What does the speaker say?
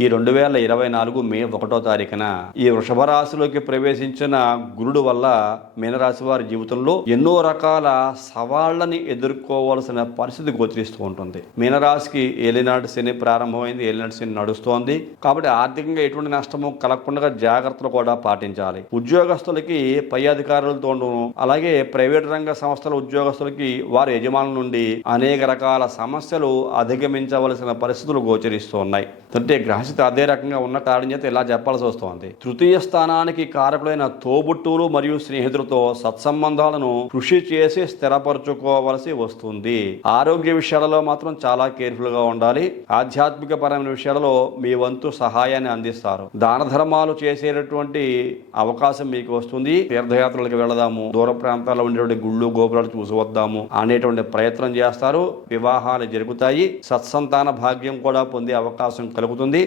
ఈ 2024 మే 1వ తారీఖున ఈ వృషభ రాశిలోకి ప్రవేశించిన గురుడు వల్ల మీనరాశి వారి జీవితంలో ఎన్నో రకాల సవాళ్లని ఎదుర్కోవాల్సిన పరిస్థితి గోచరిస్తూ ఉంటుంది. మీనరాశికి ఏలినాటి శని ప్రారంభమైంది, ఏలినాటి శని నడుస్తోంది కాబట్టి ఆర్థికంగా ఎటువంటి నష్టము కలగకుండా జాగ్రత్తలు కూడా పాటించాలి. ఉద్యోగస్తులకి పై అధికారులతోనూ అలాగే ప్రైవేట్ రంగ సంస్థల ఉద్యోగస్తులకి వారి యజమానుల నుండి అనేక రకాల సమస్యలు అధిగమించవలసిన పరిస్థితులు గోచరిస్తున్నాయి. అంటే గ్రహస్థితి అదే రకంగా ఉన్న కారణం చేత ఇలా చెప్పాల్సి వస్తుంది. తృతీయ స్థానానికి కారకులైన తోబుట్టువులు మరియు స్నేహితులతో సత్సంబంధాలను కృషి చేసి స్థిరపరచుకోవలసి వస్తుంది. ఆరోగ్య విషయాలలో మాత్రం చాలా కేర్ఫుల్ గా ఉండాలి. ఆధ్యాత్మిక పరమైన విషయాలలో మీ వంతు సహాయాన్ని అందిస్తారు. దాన ధర్మాలు చేసేటటువంటి అవకాశం మీకు వస్తుంది. తీర్థయాత్రలకు వెళదాము, దూర ప్రాంతాల్లో ఉండేటువంటి గుళ్ళు గోపురాలు చూసి వద్దాము అనేటువంటి ప్రయత్నం చేస్తారు. వివాహాలు జరుగుతాయి. సత్సంతాన భాగ్యం కూడా పొందే అవకాశం కలుగుతుంది.